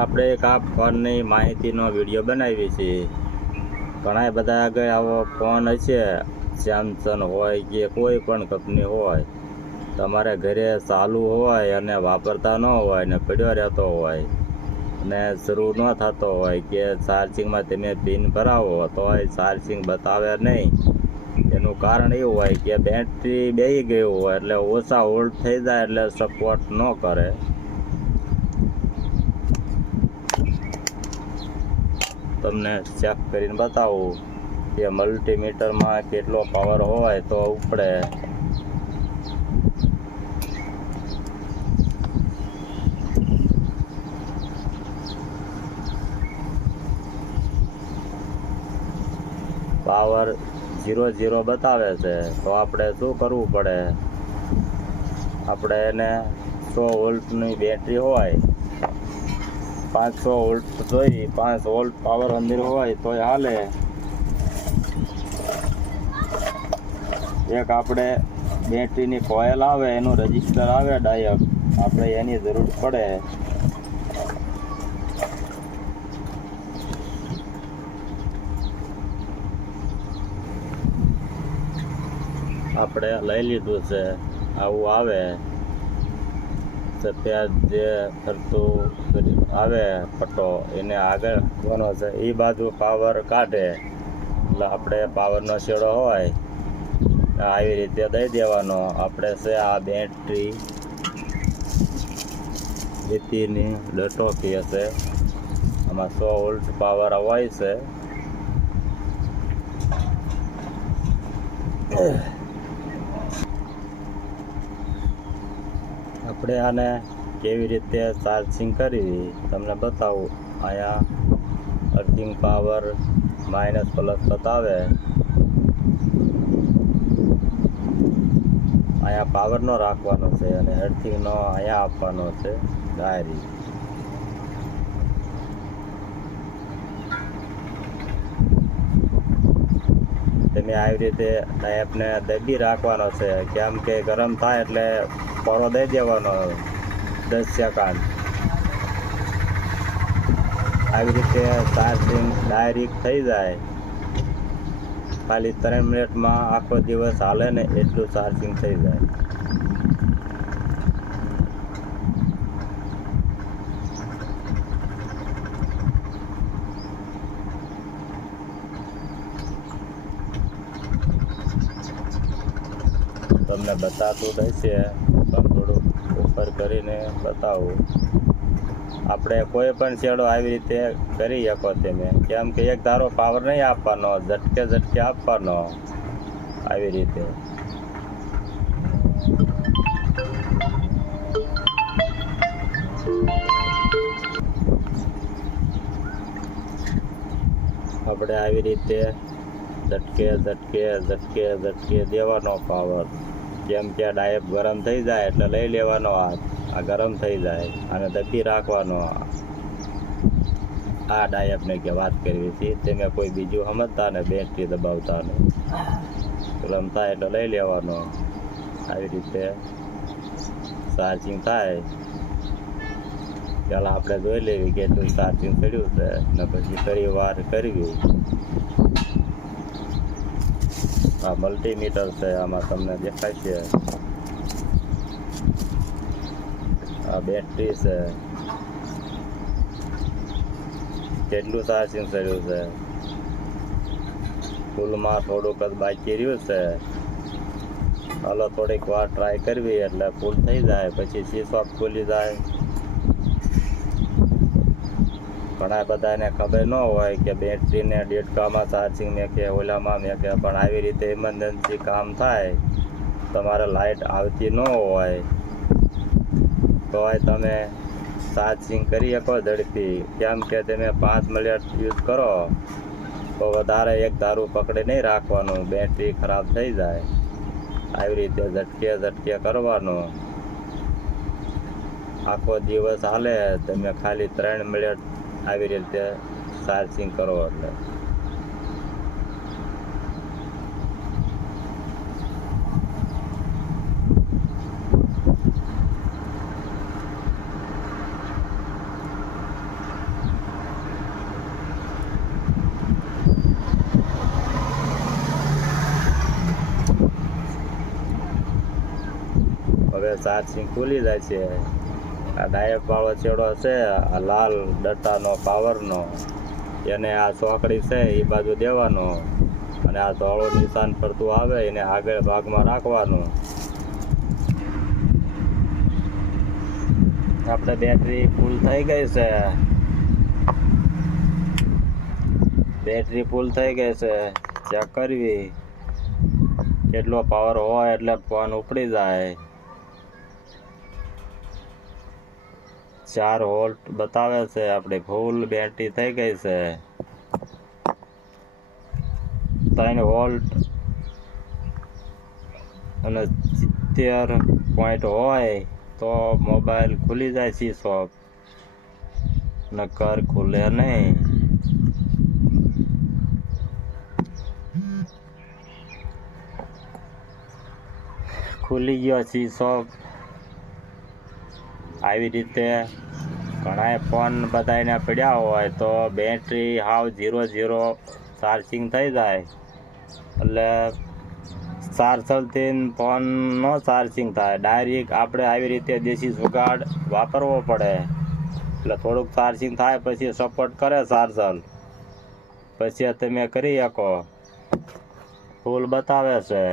આપણે એક આ ફોનની માહિતીનો વિડીયો બનાવી છે. ઘણા બધા આગળ આવો ફોન હશે, સેમસંગ હોય કે કોઈ પણ કંપની હોય, તમારે ઘરે ચાલુ હોય અને વાપરતા ન હોય ને પડ્યો રહેતો હોય અને શરૂ ન થતો હોય કે ચાર્જિંગમાં તમે પિન ભરાવો તો ચાર્જિંગ બતાવે નહીં. એનું કારણ એવું હોય કે બેટરી બેસી ગયું હોય એટલે ઓછા વોલ્ટ થઈ જાય એટલે સપોર્ટ ન કરે. તમને ચેક કરીને બતાવું કે મલ્ટીમીટરમાં કેટલો પાવર હોય તો ઉપડે. પાવર 0 બતાવે છે તો આપણે શું કરવું પડે? આપણે એને 100 વોલ્ટની બેટરી હોય, 500 વોલ્ટ જોઈ, 5 વોલ્ટ પાવર અંદર હોય તો હાલે. એક આપણે બેટરીની કોઇલ આવે, એનું રજીસ્ટર આવે ડાયરેક્ટ, આપણે એની જરૂર પડે. આપણે લઈ લીધું છે, આવું આવે સફેદ જે ફરતું આવે પટ્ટો, એને આગળ કોનો છે એ બાજુ પાવર કાઢે એટલે આપણે પાવરનો છેડો હોય આવી રીતે દઈ દેવાનો. આપણે છે આ બેટરી લીટીની લટો કહે છે, આમાં 100 વોલ્ટ પાવર હોય છે. આપણે આને કેવી રીતે ચાર્જિંગ કરવી તમને બતાવું. અહીંયા અર્થિંગ પાવર માઇનસ પ્લસ બતાવે, અહીંયા પાવરનો રાખવાનો છે અને અર્થિંગનો અહીંયા આપવાનો છે ડાયરેક્ટ. તમે આવી રીતે ડાયપને દબી રાખવાનો છે, કેમ કે ગરમ થાય એટલે પારો દઈ દેવાનો 10 સેકન્ડ. આવી રીતે ચાર્જિંગ ડાયરેક્ટ થઈ જાય. ખાલી 3 મિનિટમાં આખો દિવસ હાલે ને એટલું ચાર્જિંગ થઈ જાય. તમને બતાતું રહેશે પણ થોડુંક ઉપર કરીને બતાવું. આપણે કોઈ પણ છેડો આવી રીતે કરી શકો તમે, કેમ કે એક ધારો પાવર નહીં આપવાનો, ઝટકે આપવાનો આવી રીતે. આપણે આવી રીતે ઝટકે દેવાનો પાવર. જેમ કે ડાયપ ગરમ થઈ જાય એટલે લઈ લેવાનો હાથ, આ ગરમ થઈ જાય અને દબી રાખવાનો. આ ડાયપને કે વાત કરવી છે, તમે કોઈ બીજું સમજતા ને બેટરી દબાવતા ને, ગરમ થાય એટલે લઈ લેવાનો. આવી રીતે ચાર્જિંગ થાય. ચાલો આપણે જોઈ લેવી કે એટલું ચાર્જિંગ થયું છે ને પછી ફરી વાર કરવી. આ મલ્ટીમીટર છે, આમાં તમને દેખાય છે. આ બેટરી છે, કેટલું ચાર્જિંગ થયું છે. ફૂલમાં થોડુંક જ બાકી રહ્યું છે. હાલો થોડીક વાર ટ્રાય કરવી એટલે ફૂલ થઈ જાય, પછી સ્વિચ ઓફ ખુલી જાય. ઘણા બધાને ખબર ન હોય કે બેટરીને ડેડકામાં ચાર્જિંગ મેં કે ઓલામાં મેં કે, પણ આવી રીતે ઇમરજન્સી કામ થાય, તમારે લાઇટ આવતી ન હોય તો તમે ચાર્જિંગ કરી શકો ઝડપી. કેમ કે તમે 5 મિનિટ યુઝ કરો તો વધારે એક ધારું પકડી નહીં રાખવાનું, બેટરી ખરાબ થઈ જાય. આવી રીતે ઝટકે કરવાનું. આખો દિવસ હાલે. તમે ખાલી 3 મિનિટ આવી રીતે ચાર્જિંગ કરો એટલે. ચાર્જિંગ ખુલી જાય છે. આ ડાયરેક્ટ વાળો છેડો છે આ લાલ ડટ્ટાનો પાવરનો, એને આ ચોકડી છે એ બાજુ દેવાનો અને આ ધોળું નિશાન ફરતું આવે એને આગળ ભાગમાં રાખવાનું. આપણે બેટરી ફૂલ થઈ ગઈ છે. બેટરી ફૂલ થઈ ગઈ છે. ચેક કરવી કેટલો પાવર હોય એટલે ફોન ઉપડી જાય. 4 વોલ્ટ બતાવે છે. આપણી ફૂલ બેટરી થઈ ગઈ છે. 3 વોલ્ટ અને 70 પોઈન્ટ હોય તો મોબાઈલ ખુલી જાય સ્વિચ ઓફ, નકર ખુલે નહીં. ખુલી ગયો સ્વિચ ઓફ. આવી રીતે ઘણા ફોન બધાને પડ્યા હોય તો બેટરી હાવ 0 ચાર્જિંગ થઈ જાય એટલે ચાર્જરથી ફોન નો ચાર્જિંગ થાય. ડાયરેક્ટ આપણે આવી રીતે દેશી જુગાડ વાપરવો પડે એટલે થોડુંક ચાર્જિંગ થાય પછી સપોર્ટ કરે ચાર્જર, પછી તમે કરી શકો. ફૂલ બતાવે છે.